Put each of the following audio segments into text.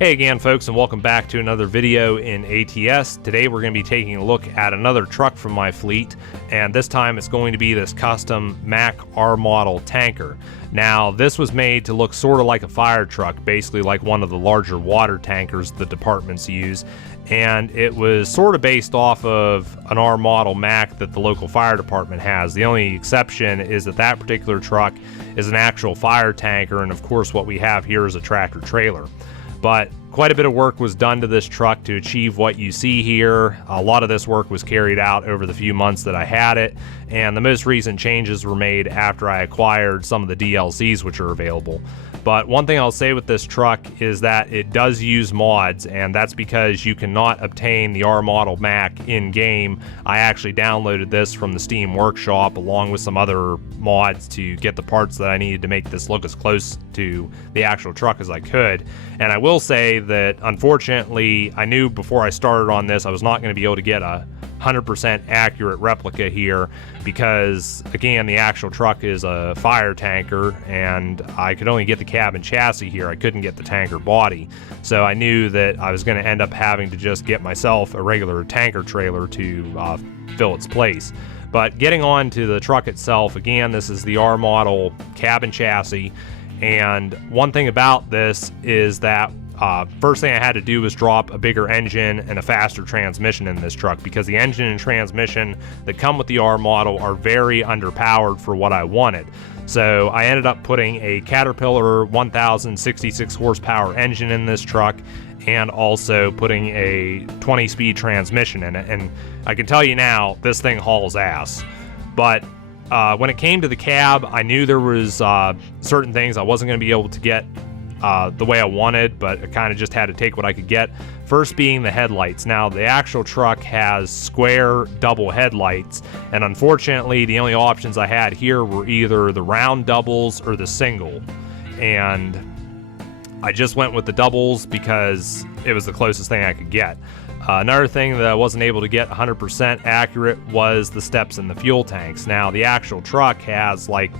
Hey again folks, and welcome back to another video in ATS. Today we're going to be taking a look at another truck from my fleet, and this time it's going to be this custom Mack R model tanker. Now this was made to look sort of like a fire truck, basically like one of the larger water tankers the departments use, and it was sort of based off of an R model Mack that the local fire department has. The only exception is that that particular truck is an actual fire tanker, and of course what we have here is a tractor trailer. But quite a bit of work was done to this truck to achieve what you see here. A lot of this work was carried out over the few months that I had it, and the most recent changes were made after I acquired some of the DLCs which are available. But one thing I'll say with this truck is that it does use mods, and that's because you cannot obtain the R model Mack in-game. I actually downloaded this from the Steam Workshop along with some other mods to get the parts that I needed to make this look as close to the actual truck as I could. And I will say that unfortunately I knew before I started on this I was not going to be able to get a 100% accurate replica here because, again, the actual truck is a fire tanker and I could only get the cab and chassis here. I couldn't get the tanker body. So I knew that I was going to end up having to just get myself a regular tanker trailer to fill its place. But getting on to the truck itself, again, this is the R model cab and chassis. And one thing about this is that first thing I had to do was drop a bigger engine and a faster transmission in this truck because the engine and transmission that come with the R model are very underpowered for what I wanted. So I ended up putting a Caterpillar 1066 horsepower engine in this truck and also putting a 20-speed transmission in it. And I can tell you now, this thing hauls ass. But when it came to the cab, I knew there was certain things I wasn't going to be able to get the way I wanted, but I kind of just had to take what I could get. First being the headlights. Now the actual truck has square double headlights, and unfortunately the only options I had here were either the round doubles or the single, and I just went with the doubles because it was the closest thing I could get. Another thing that I wasn't able to get 100% accurate was the steps in the fuel tanks. Now the actual truck has like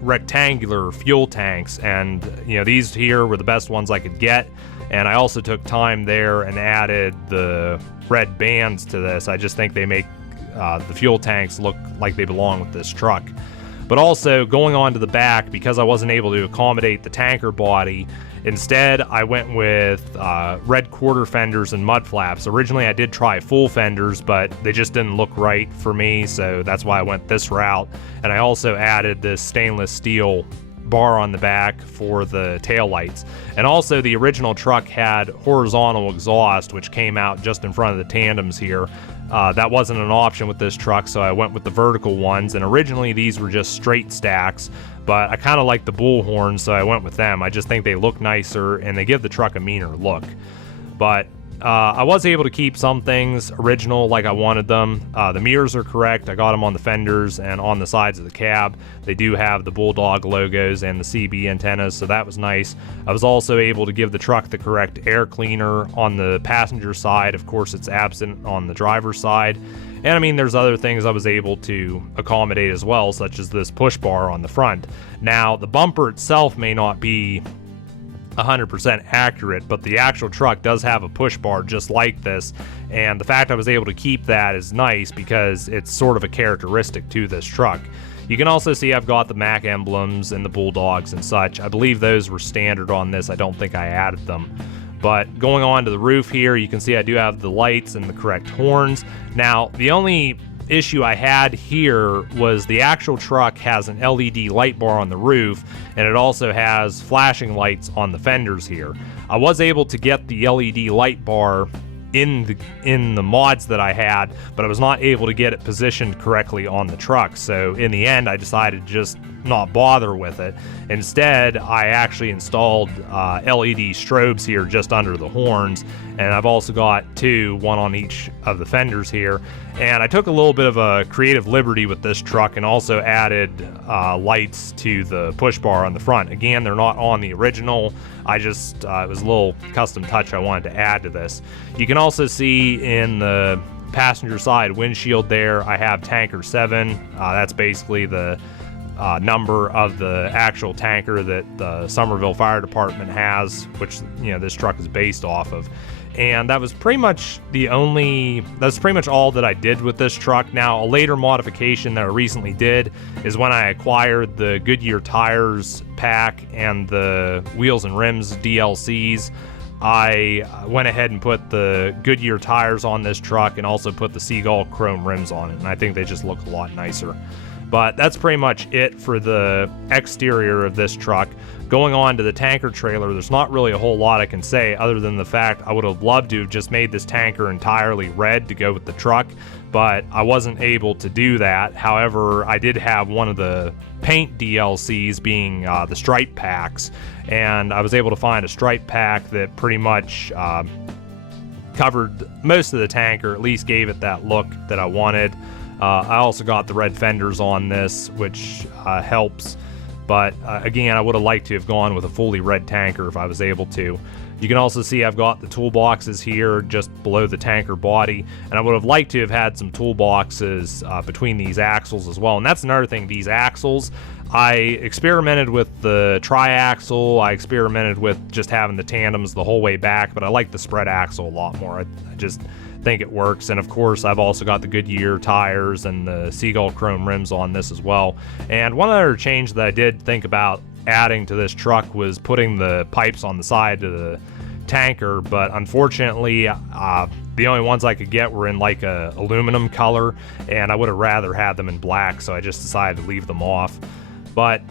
rectangular fuel tanks, and these here were the best ones I could get, and I also took time there and added the red bands to this. I just think they make the fuel tanks look like they belong with this truck. But also going on to the back, because I wasn't able to accommodate the tanker body, instead I went with red quarter fenders and mud flaps. Originally I did try full fenders, but they just didn't look right for me, so that's why I went this route. And I also added this stainless steel bar on the back for the tail lights. And also the original truck had horizontal exhaust, which came out just in front of the tandems here. That wasn't an option with this truck, so I went with the vertical ones, and originally these were just straight stacks, but I kind of like the bullhorns, so I went with them. I just think they look nicer and they give the truck a meaner look. But I was able to keep some things original like I wanted them. The mirrors are correct. I got them on the fenders and on the sides of the cab. They do have the Bulldog logos and the CB antennas, so that was nice. I was also able to give the truck the correct air cleaner on the passenger side. Of course, it's absent on the driver's side. And I mean, there's other things I was able to accommodate as well, such as this push bar on the front. Now, the bumper itself may not be 100% accurate, but the actual truck does have a push bar just like this, and the fact I was able to keep that is nice because it's sort of a characteristic to this truck. You can also see I've got the Mack emblems and the Bulldogs and such. I believe those were standard on this. I don't think I added them. But going on to the roof here, you can see I do have the lights and the correct horns. Now, the only issue I had here was the actual truck has an LED light bar on the roof, and it also has flashing lights on the fenders here. I was able to get the LED light bar in the mods that I had, but I was not able to get it positioned correctly on the truck. So in the end, I decided to just not bother with it. Instead, I actually installed LED strobes here just under the horns, and I've also got two, one on each of the fenders here. And I took a little bit of a creative liberty with this truck and also added lights to the push bar on the front. Again, they're not on the original. I just, it was a little custom touch I wanted to add to this. You can also see in the passenger side windshield there, I have Tanker 7. That's basically the number of the actual tanker that the Somerville Fire Department has, which, you know, this truck is based off of. And that was pretty much that's pretty much all that I did with this truck. Now, a later modification that I recently did is when I acquired the Goodyear tires pack and the wheels and rims DLCs. I went ahead and put the Goodyear tires on this truck and also put the Seagull chrome rims on it, and I think they just look a lot nicer. But that's pretty much it for the exterior of this truck. Going on to the tanker trailer, there's not really a whole lot I can say other than the fact I would have loved to have just made this tanker entirely red to go with the truck, but I wasn't able to do that. However, I did have one of the paint DLCs being the stripe packs, and I was able to find a stripe pack that pretty much covered most of the tanker, at least gave it that look that I wanted. I also got the red fenders on this, which helps. But again, I would have liked to have gone with a fully red tanker if I was able to. You can also see I've got the toolboxes here just below the tanker body, and I would have liked to have had some toolboxes between these axles as well. And that's another thing, these axles, I experimented with the tri-axle, I experimented with just having the tandems the whole way back, but I like the spread axle a lot more. I just think it works. And of course, I've also got the Goodyear tires and the Seagull chrome rims on this as well. And one other change that I did think about adding to this truck was putting the pipes on the side of the tanker, but unfortunately the only ones I could get were in like a aluminum color, and I would have rather had them in black, so I just decided to leave them off. But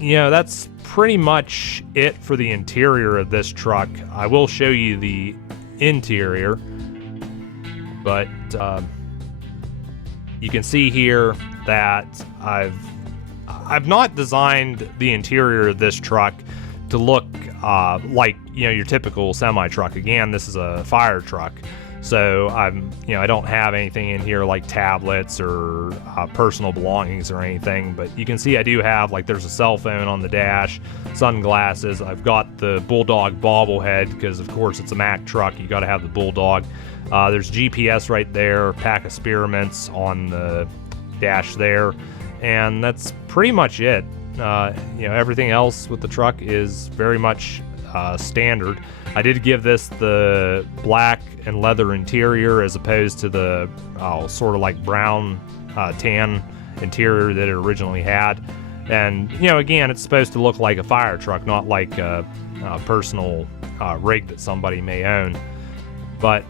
you know, that's pretty much it for the interior of this truck. I will show you the interior, but you can see here that I've not designed the interior of this truck to look like, you know, your typical semi truck. Again, this is a fire truck, so I don't have anything in here like tablets or personal belongings or anything. But you can see I do have, like, there's a cell phone on the dash, sunglasses. I've got the Bulldog bobblehead because of course it's a Mack truck. You got to have the Bulldog. There's GPS right there, pack of spearmints on the dash there, and that's pretty much it. Everything else with the truck is very much standard. I did give this the black and leather interior as opposed to the sort of like brown tan interior that it originally had. And again, it's supposed to look like a fire truck, not like a personal rig that somebody may own. But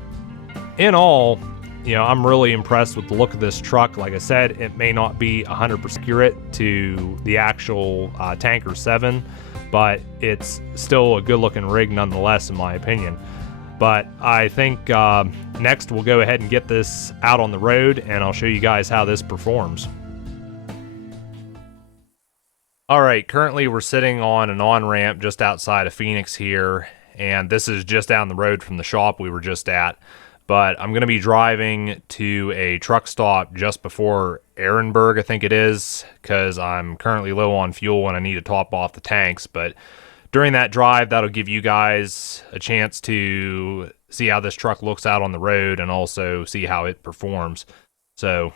in all, I'm really impressed with the look of this truck. Like I said, it may not be 100% accurate to the actual Tanker 7, but it's still a good looking rig nonetheless, in my opinion. But I think next we'll go ahead and get this out on the road, and I'll show you guys how this performs. Alright, currently we're sitting on an on-ramp just outside of Phoenix here, and this is just down the road from the shop we were just at. But I'm going to be driving to a truck stop just before Ehrenberg, I think it is, because I'm currently low on fuel and I need to top off the tanks. But during that drive, that'll give you guys a chance to see how this truck looks out on the road and also see how it performs. So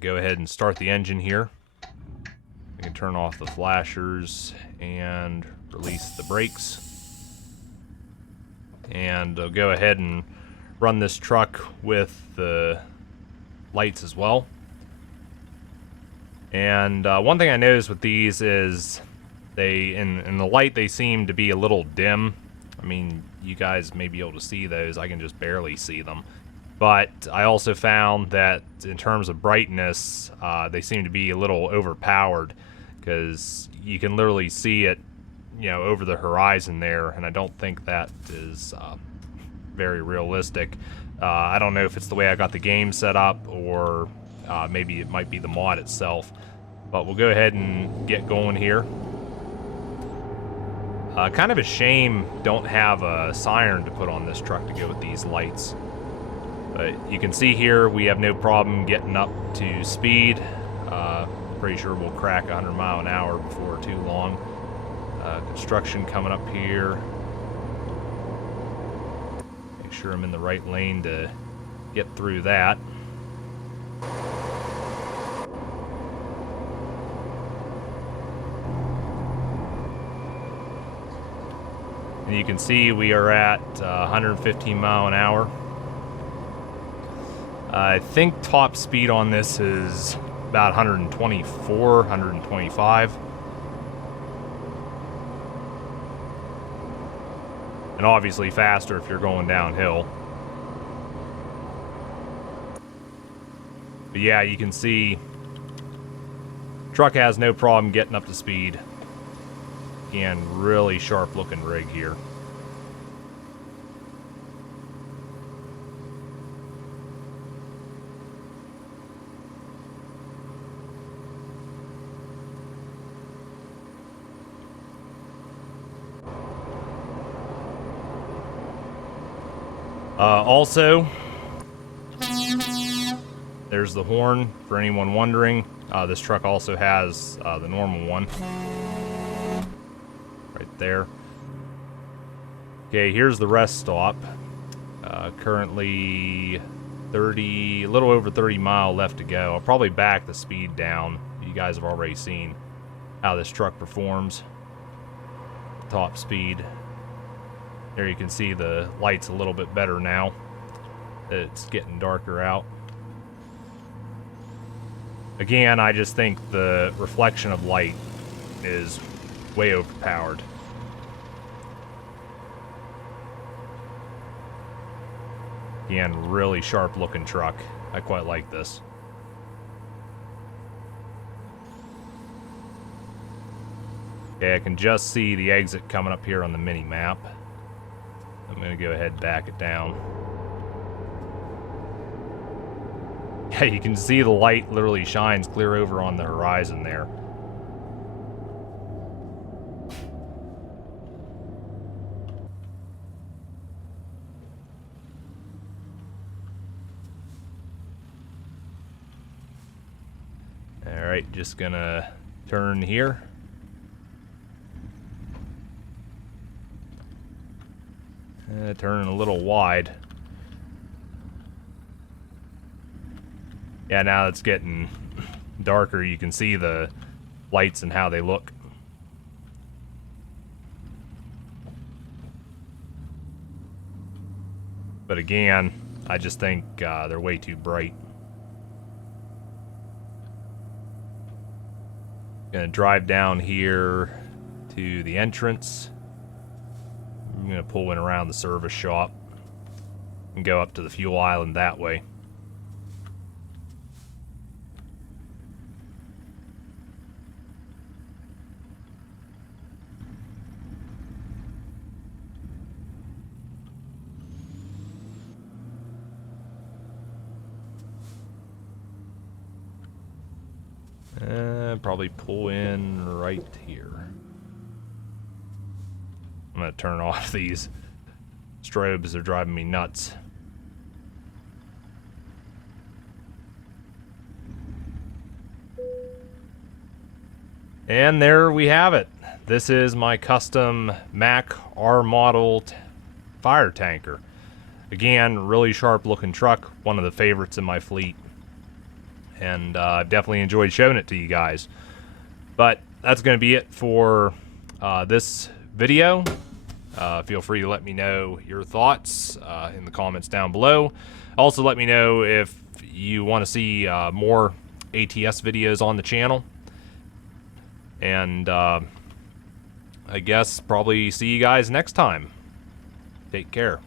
go ahead and start the engine here. We can turn off the flashers and release the brakes. And I'll go ahead and run this truck with the lights as well. And one thing I noticed with these is they, in the light, they seem to be a little dim. I mean, you guys may be able to see those. I can just barely see them. But I also found that in terms of brightness, they seem to be a little overpowered, because you can literally see it, over the horizon there, and I don't think that is very realistic. I don't know if it's the way I got the game set up, or maybe it might be the mod itself. But we'll go ahead and get going here. Kind of a shame don't have a siren to put on this truck to go with these lights. But you can see here we have no problem getting up to speed. Pretty sure we'll crack 100 miles an hour before too long. Construction coming up here. Make sure I'm in the right lane to get through that. And you can see we are at 115 mile an hour. I think top speed on this is about 124, 125. And obviously faster if you're going downhill. But yeah, you can see truck has no problem getting up to speed. Again, really sharp looking rig here. Also, there's the horn for anyone wondering. This truck also has the normal one right there. Okay, here's the rest stop. Currently a little over 30 mile left to go. I'll probably back the speed down. You guys have already seen how this truck performs. Top speed. There you can see the light's a little bit better now. It's getting darker out. Again, I just think the reflection of light is way overpowered. Again, really sharp looking truck. I quite like this. Okay, I can just see the exit coming up here on the mini map. I'm going to go ahead and back it down. Yeah, you can see the light literally shines clear over on the horizon there. Alright, just gonna turn here. Turning a little wide. Yeah, now it's getting darker. You can see the lights and how they look. But again, I just think they're way too bright. Gonna drive down here to the entrance. I'm gonna pull in around the service shop and go up to the fuel island that way. Probably pull in right here. I'm gonna turn off these strobes, they're driving me nuts. And there we have it. This is my custom Mack R model fire tanker. Again, really sharp looking truck, one of the favorites in my fleet. And I've definitely enjoyed showing it to you guys. But that's going to be it for this video. Feel free to let me know your thoughts in the comments down below. Also, let me know if you want to see more ATS videos on the channel. And I guess probably see you guys next time. Take care.